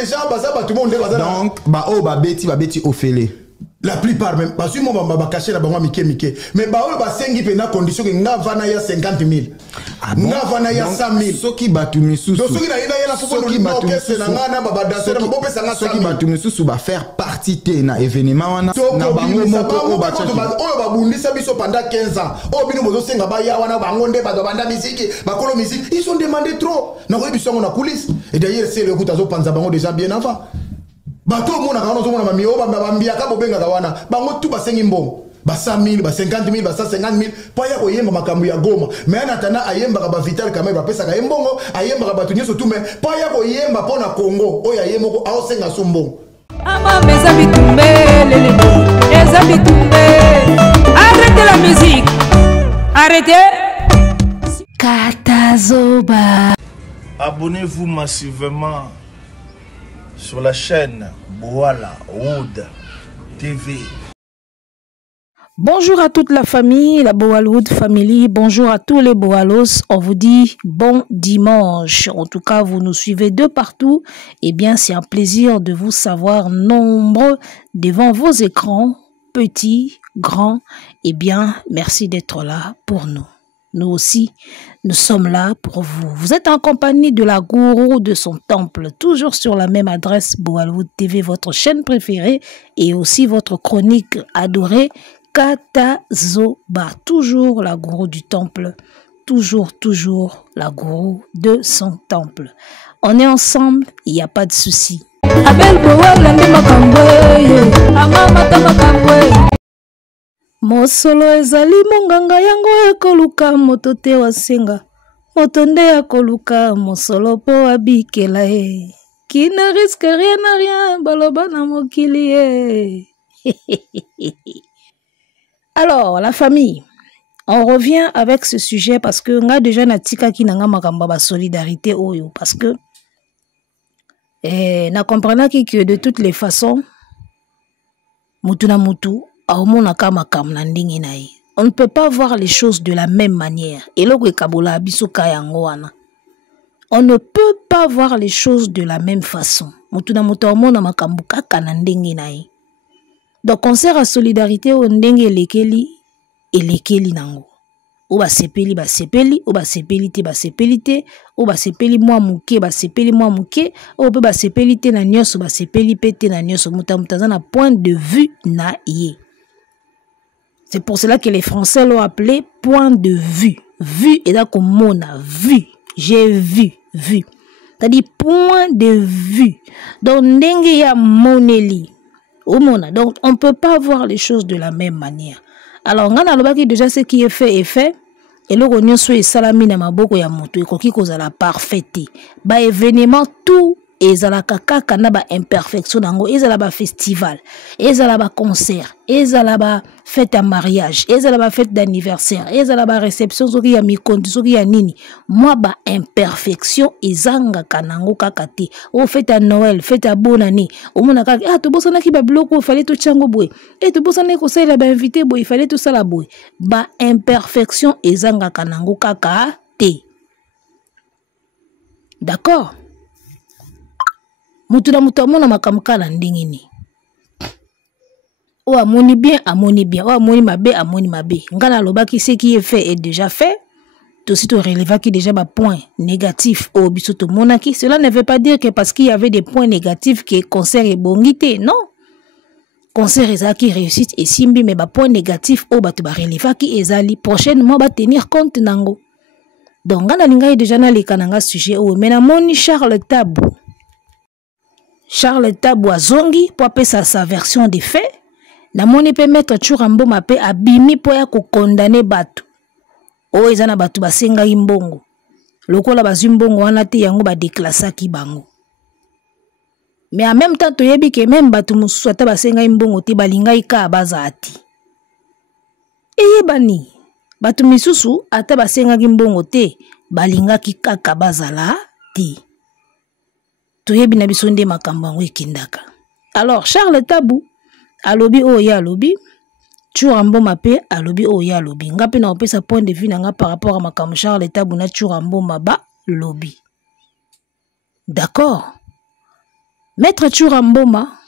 déjà, tout le monde est donc, babeti ofele. La plupart même, parce que moi, je vais cacher la banque Mike. Mais bah, on va 5 000 conditions que n'a vana ya 50 000. N'a vana ya 100 000. Ceux qui battent Missou. Donc, ceux qui battent Missou va faire partie de l'événement. Pendant 15 ans. Ils ont demandé trop. Et d'ailleurs, c'est le coup de déjà bien avant. Bato mona kana zo mona mamio bambia ka bobenga kawana bango tu basengi mbongo ba 100 000 ba 50 000 ba 150 000 pa ya koyemba makambo ya Goma mais anatana ayemba ka ba Vital quand même ba pesa ka mbongo ayemba ka batu nyeso tu mais pa ya koyemba pona Congo oya yemoko aosenga sumbongo ama meza bitumbe lele meza bitumbe arrêtez la musique arrêtez Katazoba. Abonnez-vous massivement sur la chaîne Boala Wood TV. Bonjour à toute la famille, la Boalwood Family. Bonjour à tous les Boalos. On vous dit bon dimanche. En tout cas, vous nous suivez de partout. Eh bien, c'est un plaisir de vous savoir nombreux devant vos écrans, petits, grands. Eh bien, merci d'être là pour nous. Nous aussi, nous sommes là pour vous. Vous êtes en compagnie de la gourou de son temple, toujours sur la même adresse, Boalwood TV, votre chaîne préférée, et aussi votre chronique adorée, Katazoba. Toujours la gourou du temple, toujours la gourou de son temple. On est ensemble, il n'y a pas de souci. Mosolo ezali monganga yango ekoluka moto te wasenga moto nde akoluka mosolo po abikela e qui ne risque rien à rien baloba na mokili e. Alors la famille, on revient avec ce sujet parce que nga déjà natika ki nanga makamba ba solidarité oyo parce que na comprenaki que de toutes les façons mutu na mutu on ne peut pas voir les choses de la même manière. On ne peut pas voir les choses de la même façon. Donc, concert à solidarité, on ndenge elekeli nango. Oba sepeli ba sepeli, oba sepeli te ba sepeli te, oba sepeli mwa muke ba sepeli mwa muke, oba ba sepeli te na nyoso ba sepeli pete na nyoso mutamutaza na point de vue na ye. C'est pour cela que les Français l'ont appelé point de vue. Vue et là comme on a vu. J'ai vu. C'est-à-dire point de vue. Donc, ndenge ya moneli. Donc, on ne peut pas voir les choses de la même manière. Alors, on a déjà ce qui est fait est fait. Et là, on a salami na maboko ya moto. Et koki kozala parfaité. Ba événement tout. Ezala kaka na ba imperfection nango, ezala ba festival, ezala ba concert, ezala ba fête à mariage, ezala ba fête d'anniversaire, ezala ba réception soki ya mikondi soki ya nini. Moi ba imperfection ezanga kanango kaka te. O fête à Noël, fête à bonne année. O mona kaka ah to bosana ki ba bloko fallait to chango boy. Et to bosana ko sala ba invité boy, fallait to sala boy. Ba imperfection ezanga kanango kaka te. D'accord? Mutu na mutu amona makamuka na ndenge ni. O amoni bien, o amoni mabe. Ngana lobaki ce qui est fait est déjà fait. Tout aussi to releva qui déjà ba point négatif au bisoto monaki. Cela ne veut pas dire que parce qu'il y avait des points négatifs que concert est bongité, non. Concert ezaki réussite et simbi mais ba point négatif au batu ba releva qui ezali prochainement ba tenir compte nango. Donc ngana linga déjà na lekananga sujet o mena moni Charles Tabou Zongi pour appeler sa version des faits. Na moni peut mettre Churambo mape abimi pour ya ko condamner batu. O ezana batu basenga imbongo. Lokola bazimbongo wana te yango ba déclassaki bango. Mais en même temps to yebi ke même batu mususu ata basenga imbongo te balinga ika bazati. Eyebani batu misusu ata basenga imbongo te balinga kaka bazala ti. Alors, Charles Tabou, alobi oya alobi, Churambo mape alobi oya alobi. Nga pe na ope sa point de vue nga par rapport à makam Charles Tabou na Churambo maba lobi. D'accord. Maître Tchoura Mboma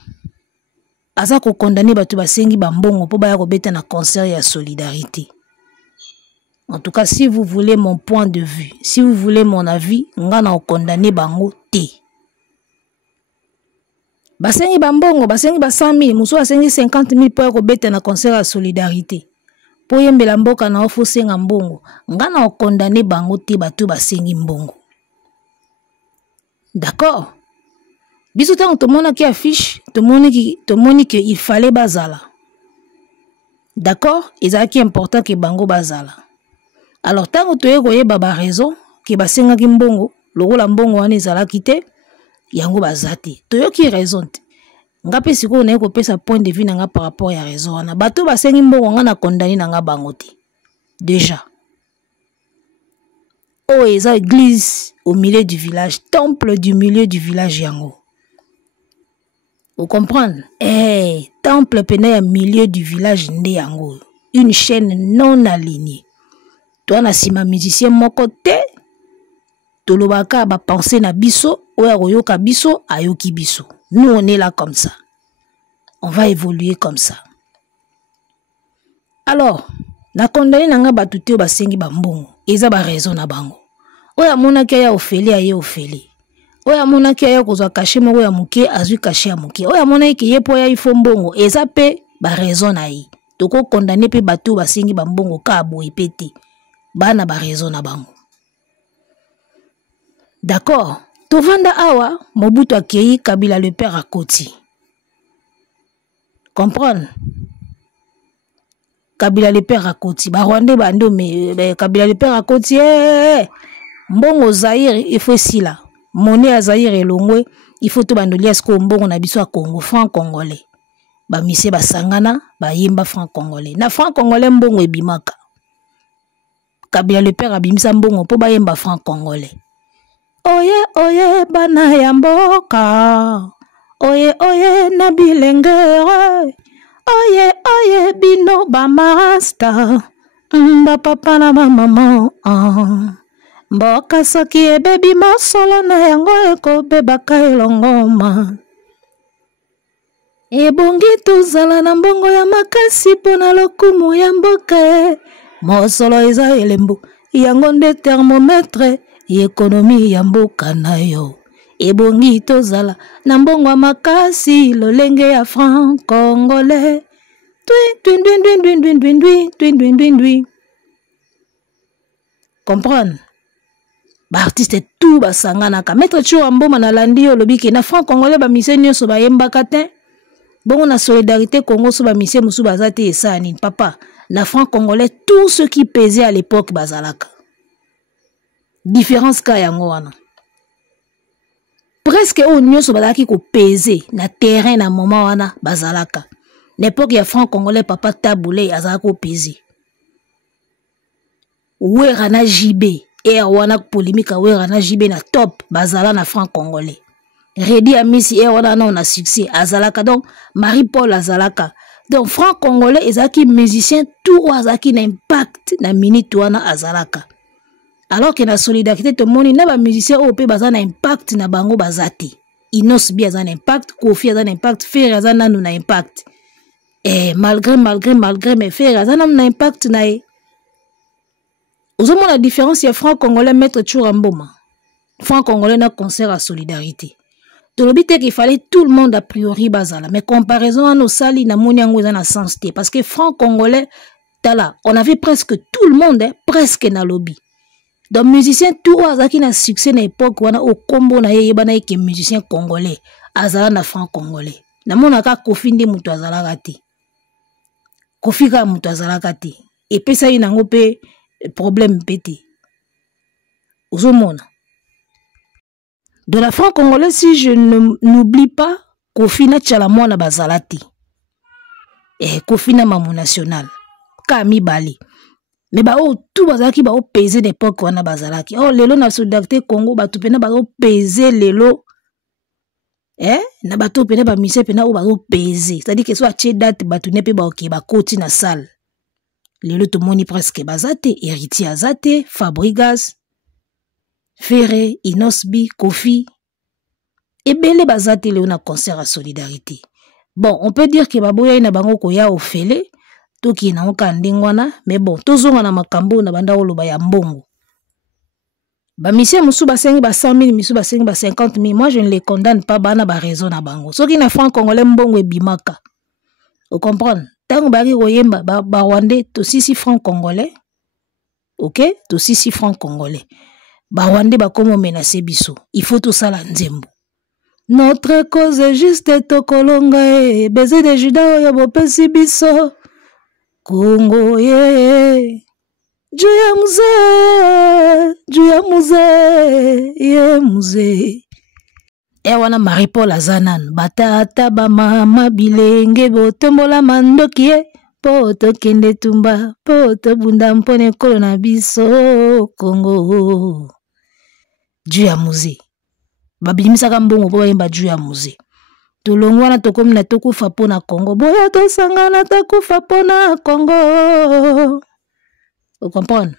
aza ko condamné batu basengi bambongo po baya ko beta na concert ya solidarité. En tout cas, si vous voulez mon point de vue, si vous voulez mon avis, nga na condamné bango te. Basengi bambongo, basengi ba 100 000, muso basengi 50 000 po ya ko beta na concert ya solidarité. Po yembela mboka na ofo senga mbongo, nga na condamné bango te batu basengi mbongo. D'accord? Biso tango tomona ki affiche, tomoni que il fallait bazala. D'accord? Ezaki important que bango bazala. Alors tango toye koyeba ba raison ke basenga ki mbongo, lokola mbongo wana ezalaki te, yango bazate. Toyoki raison te. Nga pe siko na ko pesa point de vue nga par rapport ya raison wana. Bato basengi mbongo nga na condamné nga bango te. Déjà. Oh, eza église au milieu du village, temple du milieu du village yango. Vous comprenez? Temple pena au milieu du village nde yango. Une chaîne non alignée. Toi na sima musicien moko te. Tolobaka ba penser na biso, oya koyoka biso, ayoki biso. Nous on est là comme ça. On va évoluer comme ça. Alors, na condamné nanga batute basengi bambongo. Eza ba raison na bango. Oya monaki ya ofeli aye ofeli. Oya monaki ya kozwa caché moko ya muke azui caché ya muke. Oya monaki ye po ya ifo mbongo. Eza pe ba raison na yi. Toko condamné pe batu basengi bambongo ka boye pete. Bana ba raison na bango. D'accord. Tovanda awa Mobutu akei Kabila le père à Koti. Comprendre? Kabila le père à Koti. Ba Rwandais bando mais Kabila le père à Koti. Mbongo Zaire il faut si là. Monnaie à Zaire et Longwe, il faut tout bandoli à ce qu'on mbongo na biso à Congo franc congolais. Ba mise ba sangana ba yemba franc congolais. Na franc congolais mbongo ebimaka. Kabila le père abimisa mbongo po ba yemba franc congolais. Oye oye bana ya mboka. Oye oye na bilengere. Oye oye bino ba marasta. Ba papa na ba maman. Mboka soki ebebi mosolo na yango ekobebaka elongoma. Ebongi tozala na mbongo ya makasi mpo na lokumu ya mboka. Mosolo eza elembo yango nde thermometre ekonomi ya mboka na yo. Ebongi tozala na mbongo ya makasi lolenge ya franc congolais. Comprendre? Ba artiste tout basangana ka Maître Tchoura Mboma na landi yo lobi ke na franc congolais ba mise nyonso ba yembaka te. Bongo na solidarité Congo so ba mise musu bazate esani papa na franc congolais tout ce qui pesait à l'époque bazalaka. Différence ka yango wana. Presque o nyonso bazaki ko peser na terrain na moment wana bazalaka. L'époque ya franc congolais papa Taboulé azaka ko peser. Ouera na JB et wana polémique ouera na JB na top bazala na franc congolais. Redi Amisi et wana na succès azalaka donc Marie-Paul azalaka. Donc franc congolais ezaki musicien tout azaki na impact na minute wana azalaka. Alors que na solidarité to moni na ba musicien au pe bazana impact na bango bazati. Inos bi azana impact, Kofi azana impact, Fer azana na impact. Et malgré mais Fer azana na impact na e. Vous avez la différence, il y a franc congolais Maître Tchoura Mboma. Franc congolais na concert à solidarité. De l'obité qu'il fallait tout le monde a priori bazala. Mais comparaison à nos sali na moni yango na sens té. Parce que franc congolais, tala, on avait presque tout le monde, presque na lobby. Donc musicien tout azaki na succès na époque wana au combo na ye bana ke musicien congolais. Azala na franc congolais. Na mona ka Kofi ndi mutu azala kati. Kofi ka mutu azala kati. Et puis ça ina ngope problème pété. Ozomona. De la franc congolais, si je n'oublie pas, Kofi na tchalamona bazalati. Et Kofi na mamou national. Kami Bali. Mais ba o tout bazalaki ba o peser d'époque wana bazalaki. Oh lelo na solidarité Congo ba tupena ba o peser lelo. Na ba tupena ba mise pena o ba o peser. C'est-à-dire que soit che date ba tunepe ba ok ba koti na salle. Lelo to moni presque bazate, héritier azate, Fabrigas, Ferré, Inosbi, Kofi. ebele bazate le na concert à solidarité. Bon, on peut dire que baboya ina bango ko ya ofele to ki na oka ndingwana, mais bon, tozonga na makambo na banda oloba ya mbongo. Ba mission musu ba sengi ba 100 000, musu ba sengi ba 50 000. Moi je ne les condamne pas bana ba raison na bango. Soki na franc congolais mbongo e bimaka. Vous comprenez? Tango bari koyemba ba Rwandais to 6 francs congolais. OK? To 6 francs congolais. Ba Rwandais ba komo menacer biso. Il faut tout ça la nzembo. Notre cause est juste tokolonga e baiser de juda oyo bopesi biso. Congo ye. Juya muze, ye muze. Ewana Marie-Paul azanan, batata ba mama bilenge botombola mandoki e, poto kende tumba, poto bunda mpone kolo na biso, Congo. Juya muze. Babilimisaka mbongo po bayemba juya muze. Tolongwana tokomi na tokufa pona Congo, boya tosangana tokufa pona Congo. Vous comprenez?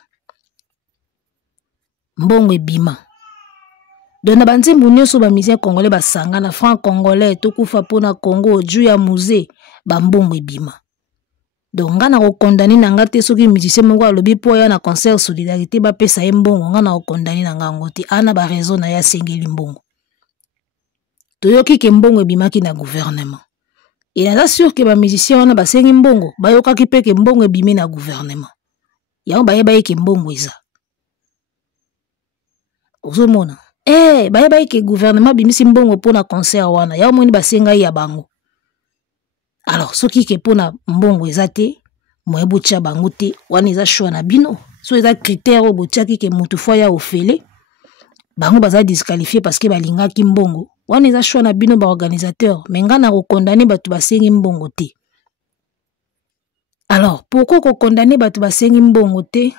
Mbongo ebima. Dona banzembu nyonso ba musicien congolais basanga na franc congolais tokufa pona Congo juya muze ba mbongo ebima. Donc nga na ko condamner na nga te soki musicien moko alobi po ya na concert solidarité ba pesa ye mbongo nga na ko condamner na nga ngoti ana ba raison na ya sengeli mbongo. Toyoki ke mbongo ebimaki na gouvernement. Et là sûr que ba musicien wana ba sengi mbongo ba yokaki pe ke mbongo ebimi na gouvernement. Yao baye baye ke mbongo eza. Ozomona. Baye baye ke gouvernement bimisi mbongo pona concert wana. Yao moni basenga ya bango. Alors, soki ke pona mbongo eza te, moye botia bango te, wana eza choix na bino. So eza critère o botiaki ke mutu fwa ya ofele, bango baza disqualifié parce que balingaki mbongo. Wana eza choix na bino ba organisateur, mais nga na ko condamner batu basengi mbongo te. Alors, pourquoi ko condamner batu basengi mbongo te?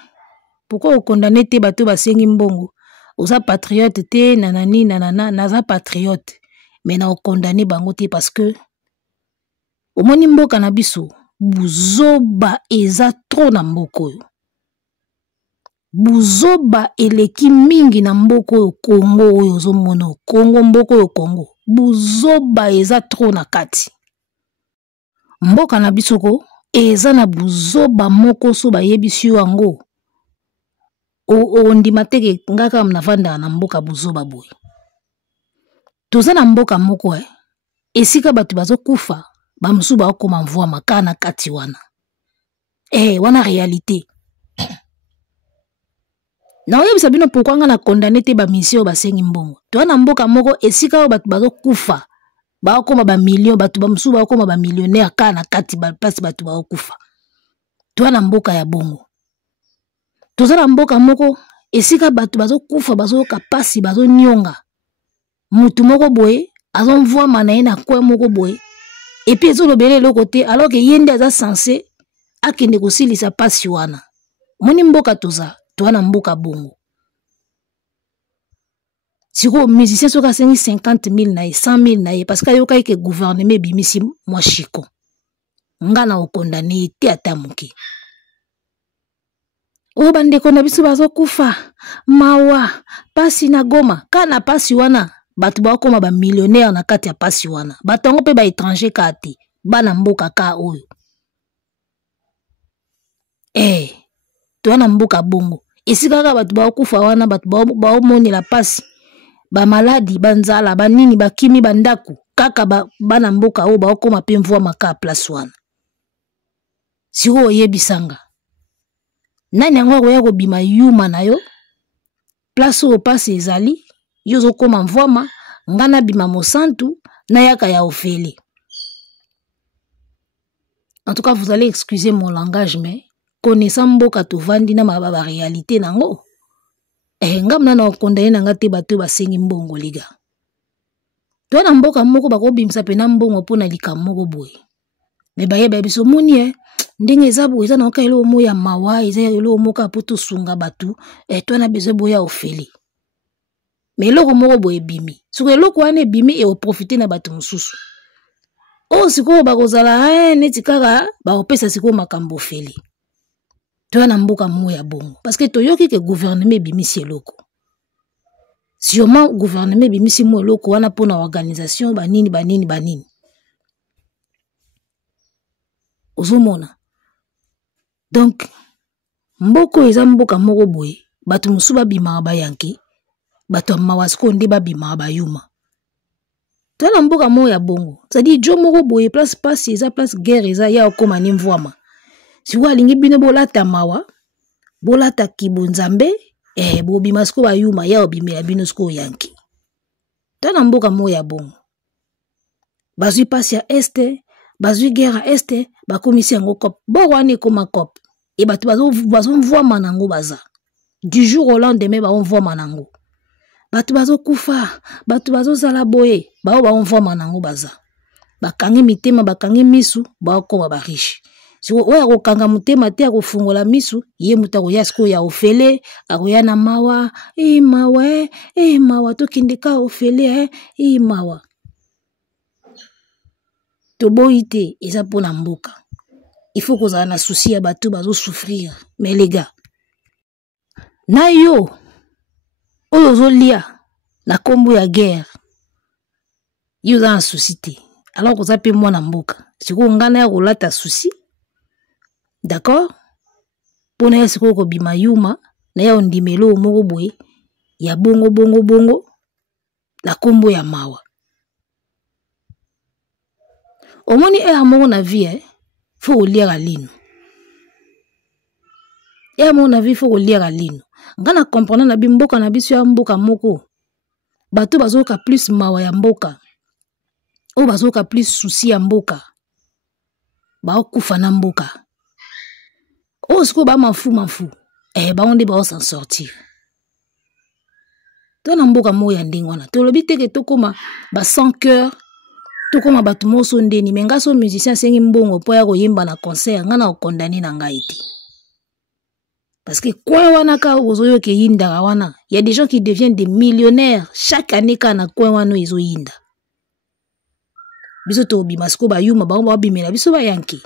Pourquoi ko condamner te batu basengi mbongo? Oza patriote te, nanani, nanana, naza patriote. Mais na ko condamner bango te parce que omoni mboka na biso, buzoba eza trop na mboko yo. Buzoba eleki mingi na mboko yo Congo oyo ozomono. Congo mboko yo Congo. Buzoba eza trop na kati. Mboka na biso ko eza na buzoba moko so bayebisi yo yango. Ondima teke ngaka mnavanda na mboka buzoba boy. Toza na mboka moko esika batu bazokufa bamusu ba okoma mvua makana kati wana. Wana réalité. Na oyebisa bino pourquoi nga na condamné te ba mission basengi mbongo. Toza na mboka moko esika batu bazokufa ba okoma ba million batu bamusu ba okoma ba millionnaire kana kati ba place batu ba okufa. Toza na mboka ya bongo. Toza na mboka moko esika batu bazokufa bazoka pasi bazonyonga. Mutu moko boye azomvua manaye na kwe moko boye. Et puis ezolobele le côté alors que yende aza censé akende kosilisa pasi wana. Moni mboka toza na mboka bongo. Siko musicien soka sengi 50 000 na 100 000 na parce que yoka ke gouvernement bimisi mwa chiko. Nga na okondane te ata muke. O bandeko na biso bazokufa mawa pasi na Goma kana pasi wana batu ba okoma ba millionnaire na kati ya pasi wana batongo pe ba étranger kati bana mboka ka oyo toana mboka bongo esika ka batu ba okufa wana batu ba omonela pasi ba maladi banzala banini bakimi bandaku kaka bana mboka oyo ba okoma pe mvua maka place wana siko oyebisanga nani yango ya kobima yuma na yo place oyo pasi ezali yozo koma mvwama ngana bima mosantu na yaka ya ofele. En tout cas, vous allez excuser mon langage, mais connaissant mboka tovandi na mababa réalité nango. Ngamna na okondane na ngate bato basengi mbongo liga. To na mboka moko bako bimsa pe na mbongo pona lika moko boye. Me baye biso moni ndenge eza boye eza na okelo mo ya mawa eza elo moka poto sunga batu to na besoin boya ofele. Mais eloko moko boye bimi. Siko eloko wane bimi e oprofite na bato mususu. Siko bakozala neti kaka baopesa siko makambo feli. Toya na mboka mo ya bongo. Parce que toyoki ke gouvernement bimi si eloko. Sûrement gouvernement bimisi mo loko wana pona organisation banini. Ozomona. Donc mboko eza mboka moko boye, bato musu babima bayanki, bato mawasko nde babima bayuma. Tala mboka mo ya bongo. C'est-à-dire jo moko boye place passe eza place guerre eza ya okoma ni mvwama. Si wa lingi bino bolata mawa, bolata kibonzambe, bobima sko bayuma ya obimela bino sko yanki. Tala mboka mo ya bongo. Bazui passe ya este, bazui guerre à este, bakomisi yango kop. Borwane koma kop. Et bato bazo mvwama nango baza. Du jour au lendemain ba mvwama nango. Bato bazo kufa, bato bazo zala boye, ba mvwama nango baza. Bakangi mitema, bakangi misu, ba koma ba riche. Si oya kokanga mutema te akofungola misu, ye muta ko yasko ya ofele, akoya na mawa, mawa to kindeka ofele, mawa. Toboite eza pona mboka. Il faut qu'on ait un souci à bateau, bazo souffrir. Mais les gars, na yo, ozo lia, la combo ya guerre, yo za un souci te. Alors qu'on s'appelle moi na mboka. Si on ngana ya rola ta souci, d'accord? Pona ya siko ko bima yuma, na ya ondimelo moko boye, ya bongo, la combo ya mawa. Omoni moko na vie, faut lire à lino. Et à mon avis, faut lire à lino. Ngana comprendre na bimboka na biso ya mboka moko. Bato bazoka plus mawa ya mboka. O bazoka plus souci ya mboka. Ba okufa na mboka. O sko ba mafu. Ba onde ba s'en sortir. Tona mboka mo ya ndingwana. To lobi teke to koma ba sans cœur. To koma batu moso ndeni menga so musicien sengi mbongo po ya koyemba na concert ngana okondani na ngai te. Parce que coin wana ka ozoyo ke yinda wana, il y a des gens qui deviennent des millionnaires chaque année kana coin wana izo yinda. Biso to bimasko ba yuma ba bimela biso ba yanki.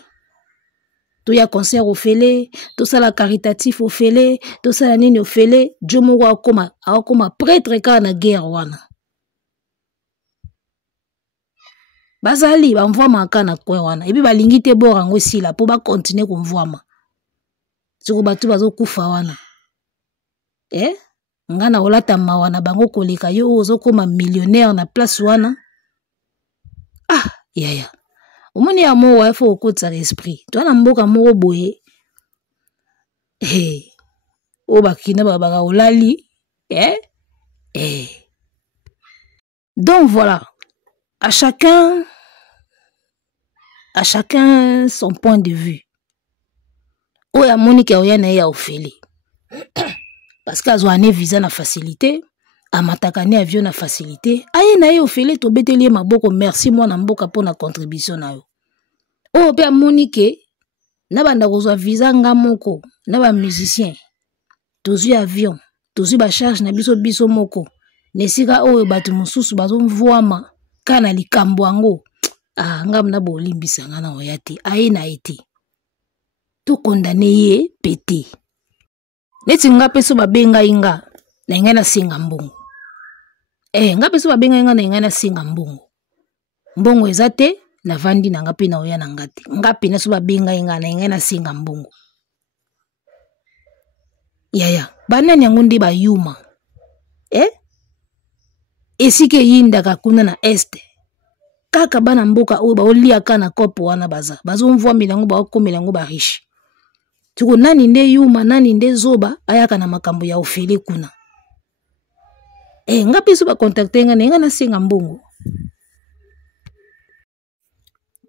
To ya concert ofele, to sala caritatif ofele, to sala nini ofele, jomo wa akoma prêtre kana guerre wana. Bazali ba mvwama kana coin wana ebi balingi te bora ngo sila po ba continuer ko mvwama. Siko batu bazo kufa wana. Ngana olata mawana bango koleka yo ozo koma millionnaire na place wana. Yaya. Omoni ya mo wa fo okotsa esprit. To na mboka moko boye. O bakina babaka olali. Donc voilà. À chacun son point de vue. Oya Monique oya na ya ofeli. Parce que azo ane visa na facilité, amatakane avion na facilité, aye na ye ofeli to beteli maboko merci moi na mboka pona contribution na yo. O pe Monique na banda kozwa visa nga moko, na ba musicien. Tozu avion, tozu ba charge na biso moko. Nesika oyo batu mususu bazo mvwama kana likambo ango. Ngam na bolimbisa ngana oyate, aye na ete. To condamné ye pété. Neti nga peso babenga inga na inga na singa mbongo. Nga peso babenga inga na inga na singa mbongo. Mbongo ezate na vandi na nga pe na oya na ngate. Nga pe na so babenga inga na inga na singa mbongo. Yaya, banani yango nde bayuma. Esike yinda kakuna na este. Kaka bana mboka oyo baolia kana kopo wana baza. Bazo mvwamela ngo baokomela ngo ba riche. Tuko nani nde yuma nani nde zoba ayaka na makambo ya ofele kuna. Nga piso ba contacter nga na singa mbongo.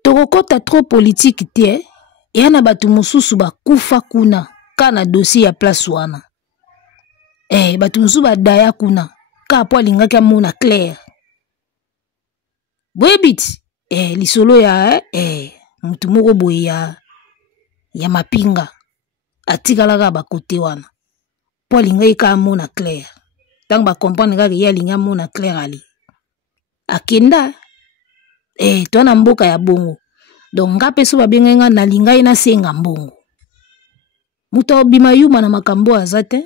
Toko kota trop politique te, yana batu mususu ba kufa kuna kana dossier ya place wana. Batu mususu ba daya kuna ka po alingaki amona clair. Bwebit lisolo ya mutu moko boye ya mapinga atikalaka bakote wana po alingai ka amona clair tango bakomprendre kaka ye alingi amona clair ali akenda to na mboka ya bongo donc nga peso babengai nga nalingai nasenga mbongo mutu abima yuma na makambo aza te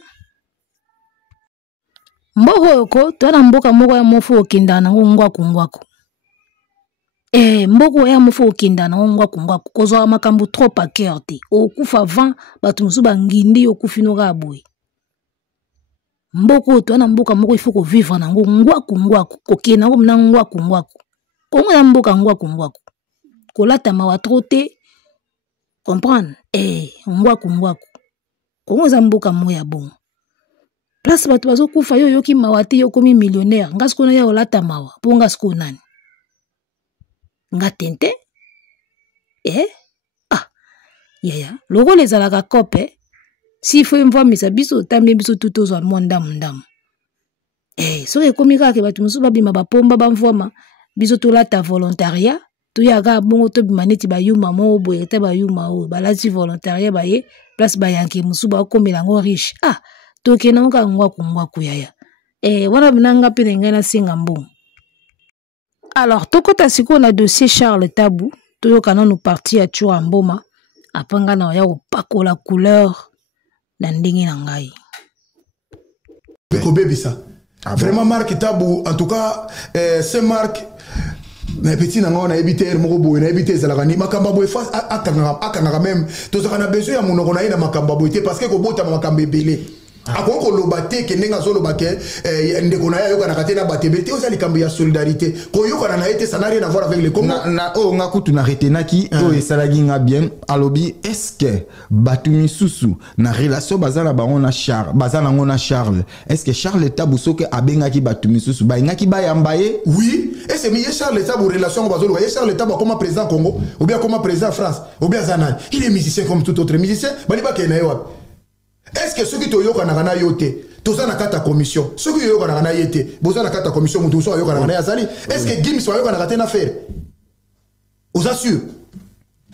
mboko yoko twana mboka moko ya mofu okenda na ngwaku mboko ya mofu okenda na ngwaku kozwa makambo trop à cœur te okufa vent batu musu bangindi okufino ka boy mboko twana mboka moko ifo ko vivre na ngwaku kokena ngo na ngwaku kongo ya mboka ngwaku kolata mawa trop te comprendre ngwaku kongo za mboka moya bon place batu bazo kufa yo yoki mawati yo komi millionnaire nga sikona ya olata mawa po nga siko nani nga tente yaya logo lezalaka kope si fo mvwa misa biso tambe biso tutozo ndamu so ekomi kaka batu musu babima bapomba bamvwama biso tolata volontariat toyaka bongo tobima neti bayuma mo boye te bayuma o balati volontariat baye place bayanke musu bakomela ngo riche tokena nga ngwaku yaya wana binanga pe na ngai na singa mbongo. Alors tokota siko na dossier Charles Tabou toyoka nanu parti ya Chua Mboma apanga na ya opakola couleur na ndenge na ngai ko bebisa vraiment Marc Tabou en tout cas c'est Marc mais petit na ngona ebiter moko boye na ebiter zalaka ni makamba boye face akanga même tozaka na besoin ya monoko na ina makamba boye parce que ko bota makamba ebele akoko lobate ke nenga zo lobake ndeko na yo kana katena batebete ozali kambi ya solidarité ko yo kana na été ça n'a rien à voir avec les Congo na nga kutu na retenaki o esalagi nga bien alobi est-ce que batumi susu na relation bazala bango na Charles bazala ngo na Charles est-ce que Charles Tabou soke abengaki batumi susu ba ngaki ba yambaye oui et c'est mieux Charles Tabou relation bazolo ya Charles Tabou comme président Congo ou bien comme président France ou bien Zanan il est musicien comme tout autre musicien bali ba ke na yo. Est-ce que ceux qui toyoka na kana yote toza na kata commission ceux qui yoka na kana yete boza na kata commission mutu so yoka na kana yazali est-ce que Gims yoka na kata na faire aux assure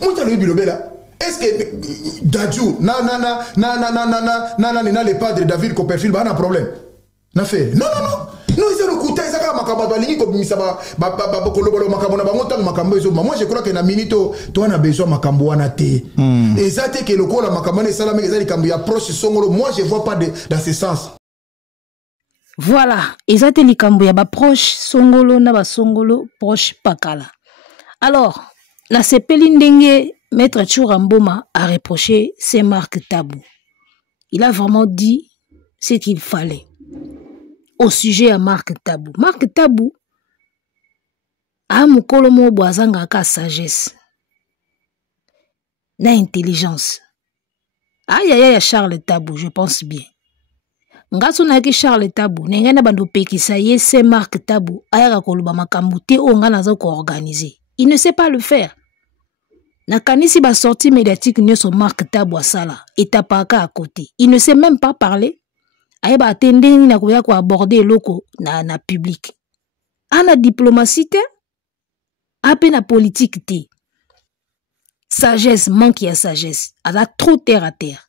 mutu le bilobela est-ce que Dadju na le padre David Copperfield ba na problème na faire non ils ont écouté ça comme makamba balingi ko bimisa ba kolobolo makambo na bango tango makambo ezo moi je crois que na minito to na besoin makambo wana te ezate que lokola makambo na sala meka zali kambo ya proche songolo moi je vois pas dans ce sens voilà ezate likambo ya ba proche songolo na ba songolo proche pakala alors la sepeli ndenge maître Chura Mboma a reproché c'est Marc Tabou il a vraiment dit ce qu'il fallait au sujet à Marc Tabou. Marc Tabou a mukolo mo boazanga ka sagesse na intelligence. Aïe Charles Tabou, je pense bien. Ngaso na ki Charles Tabou, nenga na bando pekisa ye c'est Marc Tabou, ayaka koluba makambo te o nga nazo ko organiser. Il ne sait pas le faire. Na kanisi ba sortie médiatique nyoso Marc Tabou asala, etapaka à côté. Il ne sait même pas parler. Ayeba atende ni na kuya ko aborder loko na public. Ana diplomatie te, ape na politique te. Sagesse, manque ya sagesse. Ala trop terre à terre.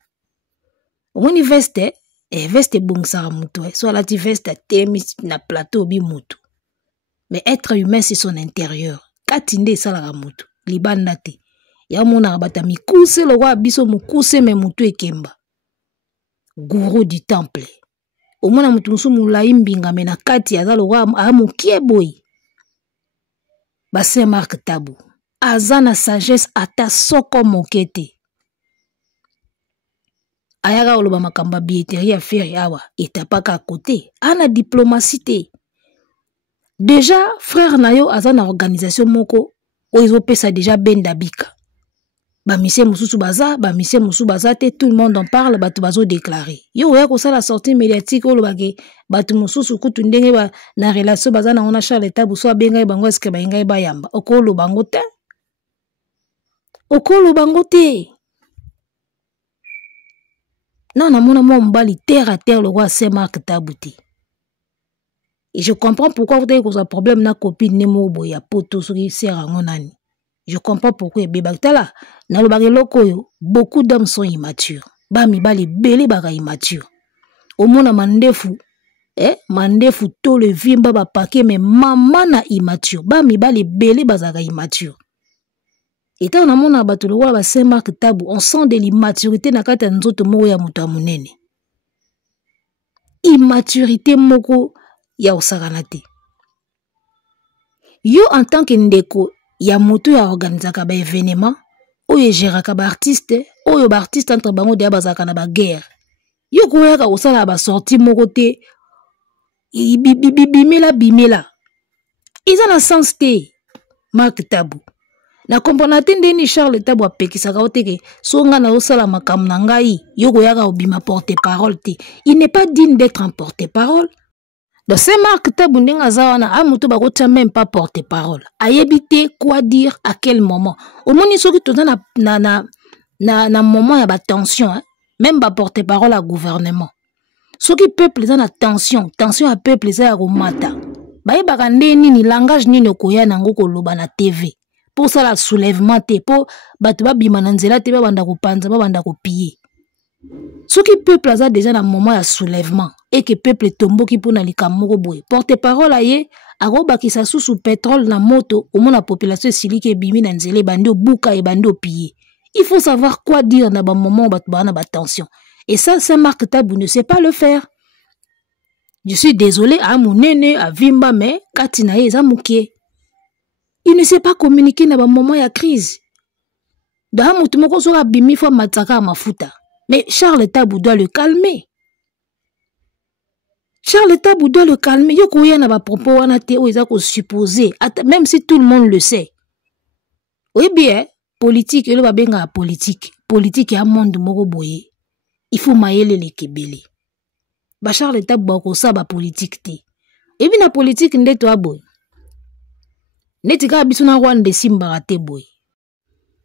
Oni veste, veste bon sa mutu, so la ti veste temi na plateau bi mutu. Mais être humain c'est son intérieur. Katinde sala mutu, libanda te. Ya mona bata mikuse lo wa biso mukuse me mutu ekemba. Gourou du temple. Au moins mutu musu mulai mbinga mena kati azalo wa amukie boy. Ba c'est Marc Tabou. Azana sagesse ata soko mokete. Ayaga oloba makamba billetterie affaire awa etapaka à côté. Ana diplomatie. Déjà frère nayo azana organisation moko oizo pesa déjà benda bika. Ba mise mususu baza te tout le monde en parle batu bazo déclarer. Yo ya ko sala sortie médiatique olobake batu mususu kutu ndenge ba na relation baza na ona Charles Tabou so benga bango eske ba ngai ba yamba. Okolo bango te. Non, mon amour mbali terre à terre le roi c'est Marc Tabou te. Et je comprends pourquoi vous avez un problème na copine nemo boya poto so ki sera ngonani. Je comprends pourquoi Bebaktala, na beaucoup d'hommes sont immatures. Bami bali belé baga immature. Au mona mandefu, mandefu to le vimba ba paquet mais maman na immature. Bami bali belé bazaga immature. Et tant na mona batulu wa ba Saint Marc Tabou, on sent de l'immaturité na kata nzoto mo ya mutu munene. immaturité moko ya osakana te. Yo en tant que ndeko ya moto ya organisaka ba événement oyo géraka ba artiste oyo ba artiste entre bango de bazaka na ba guerre. Yo koyaka osala ba sortie moko te bimela iza na sens te. Mark Tabu na comprendre te ndeni Charles Tabu apekisaka oteke songa na osala makambo na ngai yo koyaka obima porte-parole te. Il n'est pas digne d'être un porte-parole. Donc c'est Mark Tabu ndenga zawana amuto bakotia même pas porte-parole. Ayebite quoi dire à quel moment. Au moni soki toza na moment ya ba tension hein? Même ba porte-parole à gouvernement. Soki peuple za na tension à peuple za ya komata. Bayebaka ndeni ni langage nini okoya nango koloba na TV. Pour ça la soulèvement te po bato babima na nzela te babanda kopanza babanda kopie. Soki peuple aza déjà na moment ya soulèvement et que peuple tomboki pona likamoko boye. Porte-parole aye akobakisa susu pétrole na moto au moins la population silike bimi na nzela bandi obuka e bandi opie. Il faut savoir quoi dire na ba moment bato bana ba tension. Et ça c'est Mark Tabu ne sait pas le faire. Je suis désolé à mon nene à Vimba mais katina eza mukie. Il ne sait pas communiquer na ba moment ya crise. Da mutu moko so bimi fo mataka mafuta. Mais Charles Tabu doit le calmer. Charles Tabu doit le calmer. Yo koya na ba propos wana te o eza ko supposer même si tout le monde le sait. Oui bien, politique ele ba benga politique. Politique ya monde moko boye. Il faut mayele le kebele. Ba Charles Tabu ba ko sa ba politique te. Et bien na politique ndeto aboy. Netika biso na Rwanda simba te boy.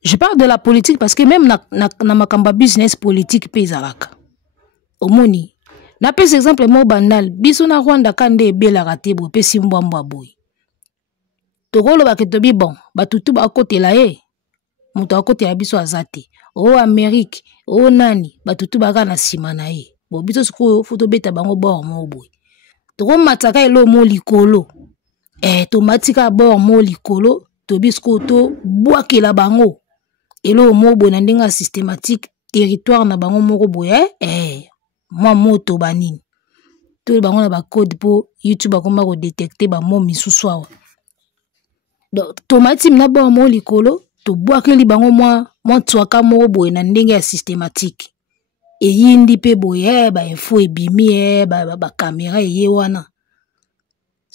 Je parle de la politique parce que même na makamba business politique pezalaka. Omoni. Na pes exemple mo bandal biso na Rwanda kande bela ratebo pe simbwambwa boy. Tokolo ba ketobi bon, batutu ba kotela muto akotela biso azate. O Amérique, o nani, batutu ba kana sima na ye. Bo biso siko foto beta bango bord mo boy. Toko mataka elo mo likolo. To matika bord mo likolo, to bisko to bwakela bango. Elo mo boy na ndenga systématique territoire na bango moko boy moi moto banini. To bango na ba code po YouTube akoma ko détecter ba mo misusu awa. Donc tomati na bord mo likolo, to bwakeli bango moi twaka moko boy na ndenga systématique. Et yindi pe boye ba info ebimi ba caméra ye wana.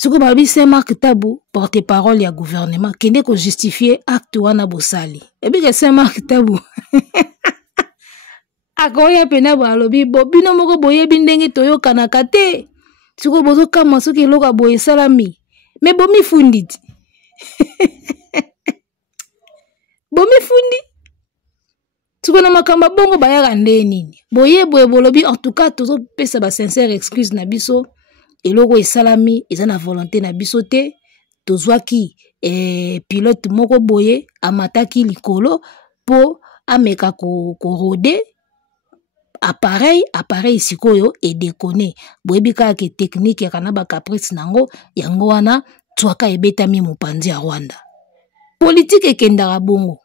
Ce que babi c'est Mark Tabu porte-parole ya gouvernement kende ko justifier acte wana bosali. Et bien que c'est Mark Tabu. Akoya pena ba lobi bobino moko boye bindenge toyoka na kate. Siko bozo kama soki loka boye salami. Mais bomi fundit. Bomi fundi. Siko na makamba bongo bayaka ndeni. Boye bolobi en tout cas tozo pesa ba sincère excuse na biso. Eloko esalami eza na volonté na biso te tozwaki pilote moko boye amataki likolo po ameka ko rode appareil sikoyo e déconner boyebi kaka technique ya kana ba caprice nango yango wana twaka ebetami mopanzi ya Rwanda politique ekendaka bongo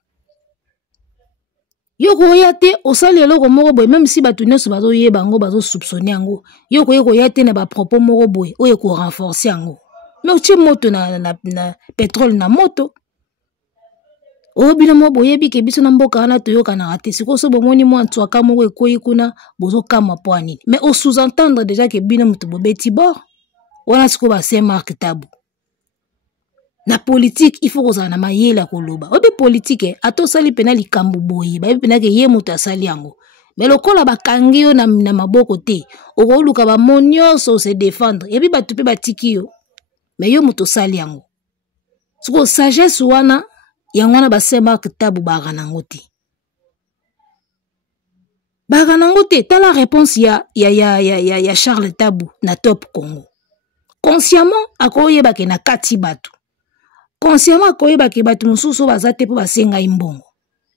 yo koya te osali eloko moko boye même si batu nyonso bazoyeba yango bazosoupçonner yango yo koya te na ba propos moko boye oyo ko renforcer yango mais otie moto na pétrole na moto obina mo boyebi ke biso na mboka wana toyoka na te siko so bomoni mo ntwaka moko ekoyi kuna bozo kama po nini mais au sous-entendre déjà que bino mutu bobeti bord wana siko ba c'est Mark Tabu. Na politique il faut kozala na mayela koloba obi politique atosali pena likambo boye ba pena ke ye mutu asali yango mais lokola bakangi yo na maboko te okoluka ba monyoso se défendre et puis batu pe batiki yo mais yo mutu sali yango siko sagesse wana yango wana ba c'est Mark Tabu baga nango te tala réponse ya Charles Tabu na Top Congo consciemment akoyeba ke na kati batu consciemment akoyeba ke batu mususu bazate po basenga imbongo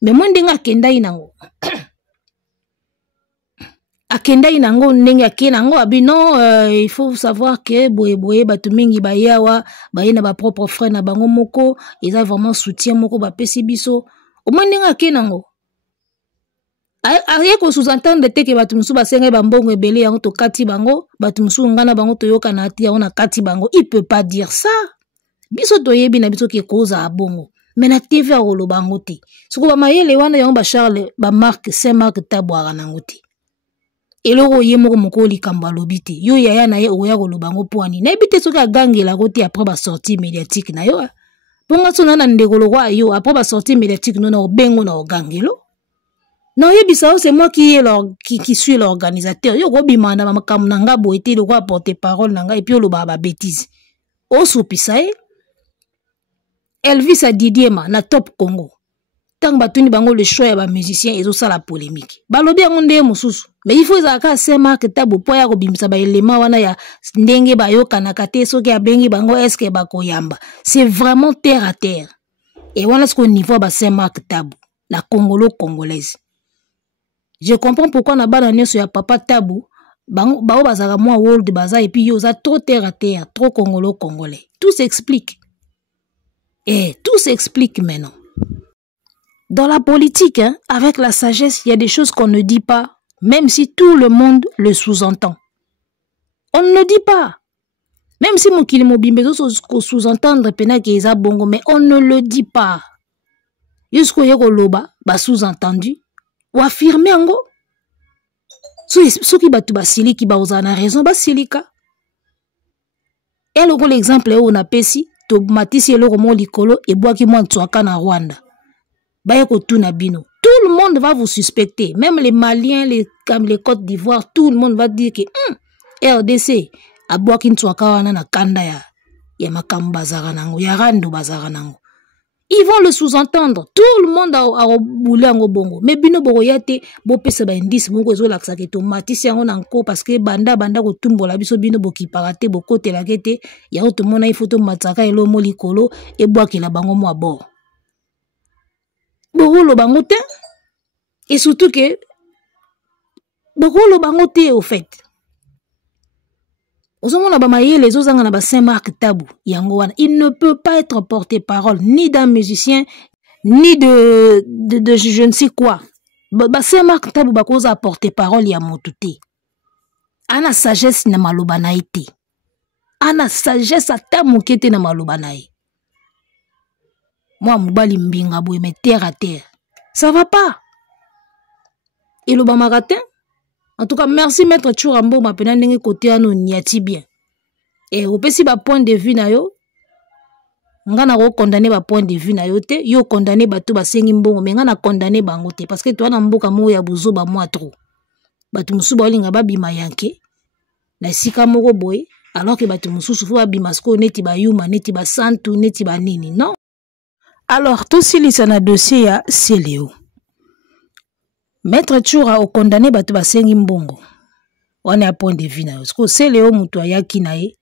mais mo ndenga akendai nango ndenge akenango abi non il faut savoir que boye batu mingi bayawa baye na ba propre frère na bango moko eza vraiment soutien moko ba pesi biso o mo ndenga akenango aye ko sous-entendre te ke batu musu basenga bambongo ebele yango to kati bango batu musu ngana bango to yoka na ati yango na kati bango. Il peut pas dire ça. Biso to yebi na biso ke koza abongo. Mais na TV a rolo bango te. Soko ba mayele wana yango ba Charles ba Marc Saint-Marc tabwara nango te. Eloko ye moko moko likamba lobi te. Yo yaya na ye oya rolo bango poani. Na ebite soki agangela ko te après ba sortie médiatique na yo. Bonga sona na ndekolo kwa yo après ba sortie médiatique no na obengo na ogangelo. Non, c'est moi qui suis l'organisateur. Yo go bimana makambo nanga boité le quoi porter parole nanga et puis le baba bêtise. O sopisae Elvis a Didier ma na Top Congo. Tant batuni bango le choix ba musicien et ça la polémique. Balobi ngonde mususu. Mais il faut zaka sema que tabo poya ko bimisa ba elema wana ya ndenge ba yo kanaka te soki abengi bango eske ba koyamba. C'est vraiment terre à terre. Et voilà ce qu'on niveau ba sema que tabo la congolaise. Je comprends pourquoi na bana nyoso ya papa Tabu bao bazaka moi world baza et puis yo za trop terre à terre, trop congolais. Tout s'explique. Et tout s'explique maintenant. Dans la politique, hein, avec la sagesse, il y a des choses qu'on ne dit pas, même si tout le monde le sous-entend. On ne le dit pas. Même si mon kilimo sous-entendre pena ke eza bongo, mais on ne le dit pas. Jusqu'au yeko loba, ba sous-entendu. Ou affirmer en gros. Ceux qui battent basili qui ont raison, basilika. Et l'exemple où on a pesi, to matisi le romo likolo et bois qui monte soaka na Rwanda. Bayeko tuna bino. Tout le monde va vous suspecter. Même les Maliens, les Côtes d'Ivoire, tout le monde va dire que RDC a bois qui soaka wana na kanda ya makam bazara nango, ya rando bazara nango. Ils vont le sous-entendre. Tout le monde a boulé en bongo. Mais bino boroyate, bo pesa ba indice moko zo laksa ke to matisi yango nanko parce que banda ko tumbola biso bino bo ki parate bo kote la kete ya to mona ifoto matsaka elo mo likolo e boaki la bango mo abord. Boro bango te. Et surtout que boro bango te au fait. Il ne peut pas être porte-parole ni d'un musicien, ni de je ne sais quoi. Saint-Marc Tabu bakoza porte-parole ya motuté. Ana sagesse na malobana ite. Ana sagesse ata mokete na malobana ite. Moi mobali mbinga boye mais terre à terre. Ça va pas. Et le bamaratin. En tout cas, merci maître Tchourambo ma pena ndenge côté ano niati bien. Et au pesi ba point de vue na yo. Ngana ko condamner ba point de vue na yo te, yo condamner bato ba sengi mbongo, mais ngana condamner bango te parce que toi na mboka mo ya buzo ba moi trop. Bato musu ba linga ba bima yanke. Na sika moko boy, alors que bato musu fo ba bima sko neti ba yuma, neti ba santu, neti ba nini, non? Alors, tout silisa na dossier ya Céléo. Maître Tchoura au condamné bato basengi mbongo. On est à point de vue na yo. Parce que Céléo mutu ayaki na ye.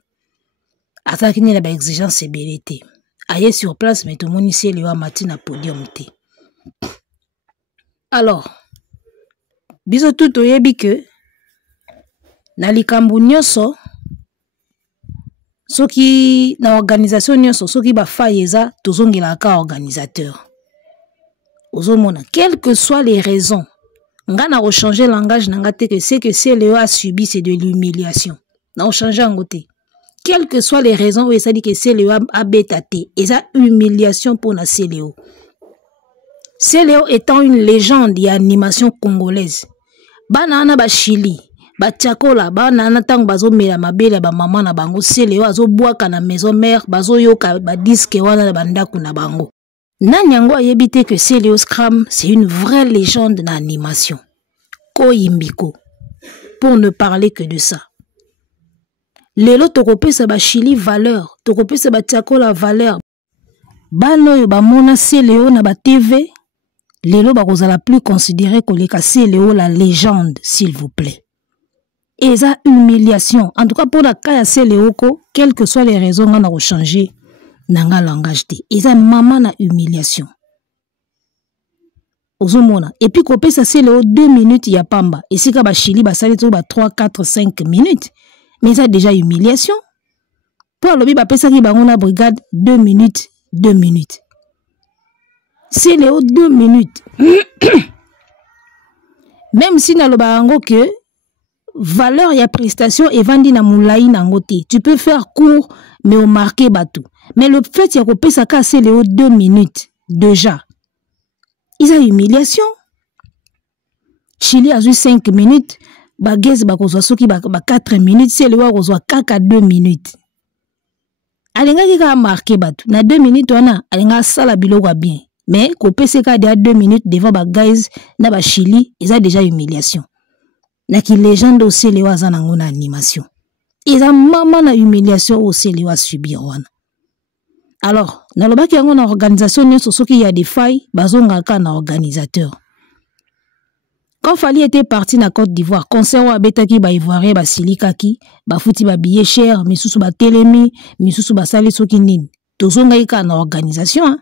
Ataki ni na ba exigence ebelete. Aye sur place mais tout moni Céléo amati na podium te. Alors, biso tout oyebi que na likambu nyonso soki na organisation nyonso soki ba failleza tozongela ka organisateur. Ozomona quelles que soient les raisons. Ngana a changé le langage nangate que c'est que Céléo a subi c'est de l'humiliation. Na changé en côté. Quelles que soient les raisons où ça dit que Céléo a bétaté et ça humiliation pour na Céléo. Céléo étant une légende et animation congolaise. Banana ba Chili, ba Tchakola, banana tang bazo mela mabele ba maman na bango Céléo azo boaka na maison mère bazo yoka ba disque wana na bandaku na bango. Nanyango a yébité que Céléo Scram, c'est une vraie légende d'animation. Koyimbiko. Pour ne parler que de ça. Lelo tokope sa ba Chili valeur. Tokope sa ba Tchakola valeur. Bano yo ba mona Céléo na ba TV. Lelo ba kozala plus considéré que les Céléo la légende, s'il vous plaît. Et ça, humiliation. En tout cas, pour la cas Céléo ko, quelles que soient les raisons, on a changé. Nanga langage te. Et ça, maman na humiliation. Ozomona. Et puis, kopé ça, c'est le 2 minutes, ya pamba. Et si ka ba Chili, ba sali to ba 3, 4, 5 minutes. Mais ça, déjà humiliation. Pour le ba pesa ki ba ngona brigade 2 minutes, 2 minutes. C'est le 2 minutes. Même si na loba yango que valeur ya prestation evandi na moulai nango te. Tu peux faire court mais au marqué bateau. Mais le fait ya ko pesa ka c'est les 2 minutes déjà. Ils ont humiliation. Chili a eu 5 minutes, Baguez bakozwa soki ba 4 minutes, c'est le wa kozwa kaka 2 minutes. Alenga ki ka marqué bateau. Na 2 minutes wana alenga sala biloko bien. Mais ko pesa ka de 2 minutes devant Baguez na ba Chili, ils ont déjà humiliation. Na ki légende aussi les wa zanango na animation. Ils ont maman na humiliation aussi les wa subir wana. Alors, dans le bac il y a une organisation nyonso soki ya des failles, bazonga ka na organisateur. Quand Fally était parti na Côte d'Ivoire, concert wa betaki ba Ivoirien ba silikaki, ba futi ba billet cher, misusu ba telemi, misusu ba sali soki nini. Tozonga ka na organisation, hein?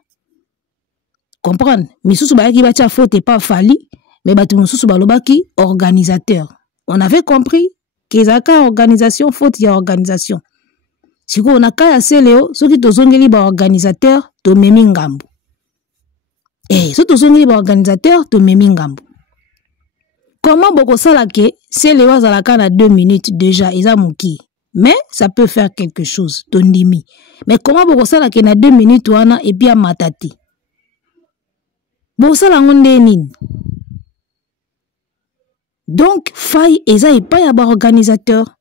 Comprendre? Misusu ba yaki ba tia faute pas Fally, mais ba misusu ba lobaki organisateur. On avait compris que zaka organisation faute ya organisation. Si on a kaya seleo, soki tozongeli ba organisateur, to memi ngambu. So tozongeli ba organisateur, to memi ngambu. Comment beaucoup ça là que c'est les oies à la canne à 2 minutes déjà ils ont mouki mais ça peut faire quelque chose tondimi mais comment beaucoup ça là que na 2 minutes wana et puis à matati beaucoup ça là on nini donc faille eza et pas y avoir organisateur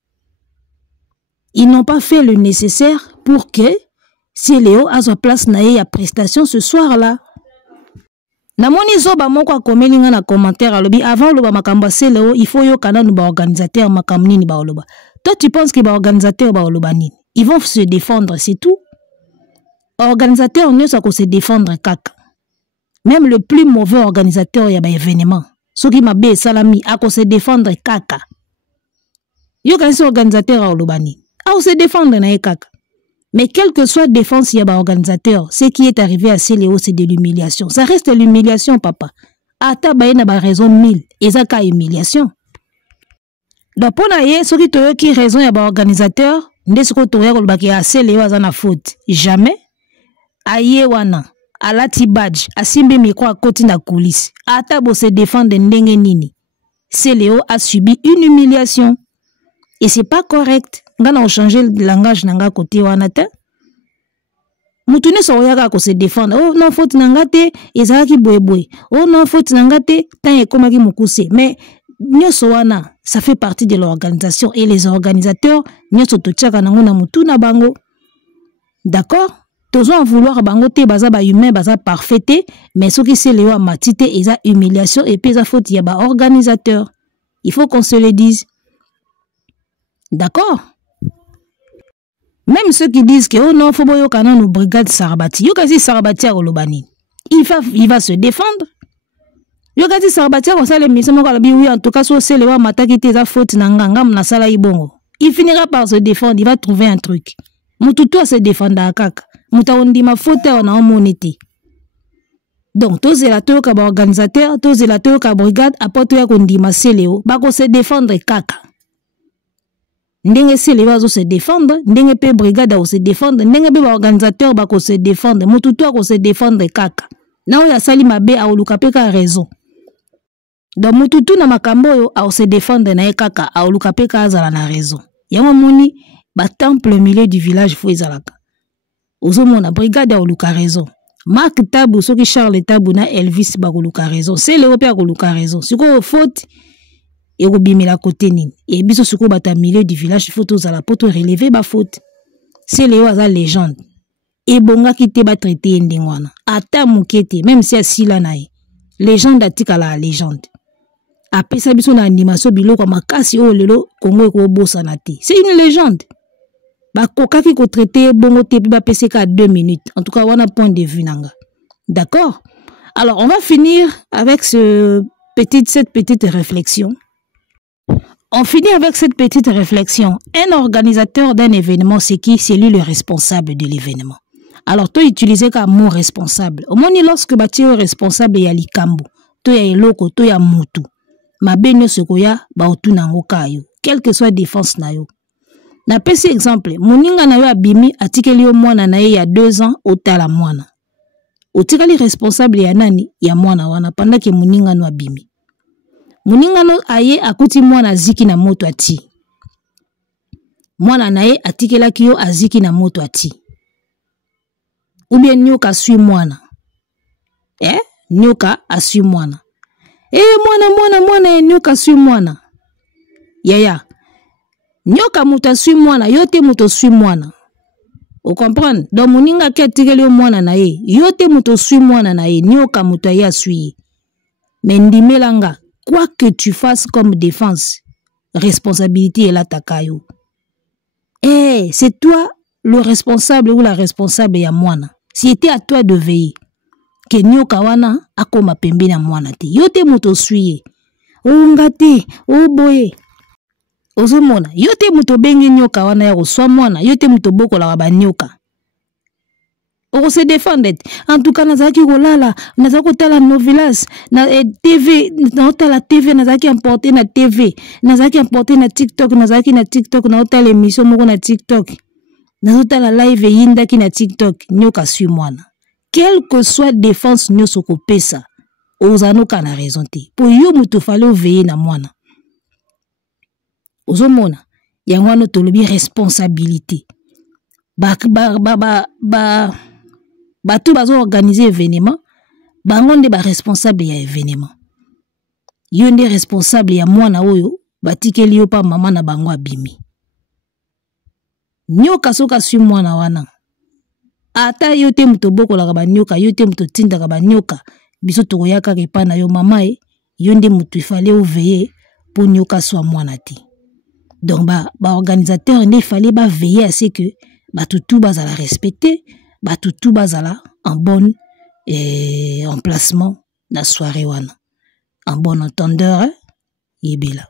ils n'ont pas fait le nécessaire pour que si Léo a sa place naie à prestation ce soir là. Namoni zoba moko akomeli nga na commentaire alobi avant loba makambo seleo il faut yo kana nu ba organisateur makambo nini ba loba. Toi tu penses que ba organisateur ba loba nini? Ils vont se défendre, c'est tout. Organisateur ne sa ko se défendre kaka. Même le plus mauvais organisateur ya ba événement, soki mabe salami a ko se défendre kaka. Yo kana se organisateur ba loba nini? A se défendre na kaka. Mais quelle que soit défense, il y a un organisateur. Ce qui est arrivé à Céléo, c'est de l'humiliation. Ça reste l'humiliation, papa. Ata baye na ba raison 1000. Et ça ka humiliation. Donc, pour naye, ce qui est raison, il y a un organisateur. Nde ce que ya kolbaki à Céléo a na faute. Jamais. Aye wana. Alati badge. Asimbe miko à côté na coulisse. Ata bo se défendre ndenge nini. Céléo a subi une humiliation. Et c'est pas correct. Ngana on changer le langage nanga côté wanata. Mutune so yaka ko se défendre. Oh non faute nanga te ezaki boyeboy. Oh non faute nanga te tan ekomaki mukuse. Mais nyoso wana ça fait partie de l'organisation et les organisateurs nyoso to tchaka nango na mutu na bango. D'accord? Tozo en vouloir bango te baza ba humain baza parfait mais ce qui c'est léo matite eza humiliation et puis eza faute ya ba organisateur. Il faut qu'on se le dise. D'accord? Même ceux qui disent que oh non, faut boyo kana no brigade Sarabati. Yo kasi Sarabati a olobani. Il va se défendre. Yo kasi Sarabati a ça les mission ko labi oui en tout cas so c'est le wa mataki te za faute na nganga na sala ibongo. Il finira par se défendre, il va trouver un truc. Mutu to se défendre kaka. Muta ondi ma faute na omonité. Donc tous les lateurs ka ba organisateur, tous les lateurs ka brigade apporte ya ko ndima seleo, ba ko se défendre kaka. Ndenge sele bazo se défendre, ndenge pe brigade o se défendre, ndenge pe organisateur ba ko se défendre, mututu ko se défendre kaka. Na o ya sali mabe a oluka pe ka raison. Donc mututu na makambo yo a se défendre na kaka a oluka pe ka azala na raison. Yango moni ba temple milieu du village fo ezalaka. Ozo mona brigade a oluka raison. Mark Tabu soki Charles Tabu na Elvis ba oluka raison. C'est le pe a oluka raison. Siko faute et robimela côté nini et biso suko bata milieu du village photos à la poto relever ba faute c'est les oies légende et bonga qui te ba traiter ndingwana ata mukete même si asila nae légende atika la légende apesa biso na animation biloko makasi o lelo Congo ko bossa na te c'est une légende ba kokaki ko traiter bongo te ba pc ka 2 minutes en tout cas wana point de vue nanga d'accord. Alors on va finir avec cette petite réflexion. On finit avec cette petite réflexion. Un organisateur d'un événement, c'est qui? C'est lui le responsable de l'événement. Alors, tu utilises comme mot responsable. Au moins, lorsque tu es responsable, il y a l'ikambo, tu es loko, tu es mutu. Ma benyo sekoya, ba otu nango kayo. Quelle que soit défense na yo. Na pesi exemple, moninga na yo abimi, atikeli yo mwana na ye il y a 2 ans, otala mwana. Otikali responsable ya nani? Ya mwana wana, pendant que moninga no abimi. Muningano aye akuti mwana ziki na moto ati. Mwana naye atikela kiyo aziki na moto ati. Ou bien nyoka sui mwana. Nyoka asui mwana. Mwana nyoka sui mwana. Yaya. Nyoka muta sui mwana, yote muto sui mwana. Vous comprenez? Donc muninga ke atikeli mwana na ye, yote muto sui mwana na ye, nyoka muto ya sui. Mais ndimelanga, quoi que tu fasses comme défense, responsabilité est là takayo. C'est toi le responsable ou la responsable ya mwana. C'était à toi de veiller. Que nyoka wana akoma pembe na mwana te. Yote muto suye. Ngate, boye. Ozomona, yote muto bengi nyoka wana ya oswa mwana, yote muto boko la ba nyoka. Oko se défendre. En tout cas, nazaki kolala, nazaki tala novelas, na TV, na TV, nazaki importer na TV, nazaki importer na TikTok, nazaki na TikTok, na otala émission moko na TikTok. Nazotala live yindaki na TikTok, nyoka sui mwana. Quelle que soit défense nyoso ko pesa, ozanoka na raison te. Po yo muto fale veiller na mwana. Ozomona, yangwano tolobi responsabilité. Tout bazo organiser événement, bangonde ba responsable ya événement. Yonde responsable ya mwana oyo, batikeli yo pa mama na bango abimi. Nyoka soka sui mwana wana. Ata yote muto boko la ba nyoka, yote muto tinda ka ba nyoka, biso tokoyaka kepa na yo mama yonde muto ifale veiller pour nyoka soit mwana ti. Donc organisateur ne fallait pas veiller à ce que tout bas la respecter, tout bas en bon emplacement la soirée wana. En bon entendeur, yebela.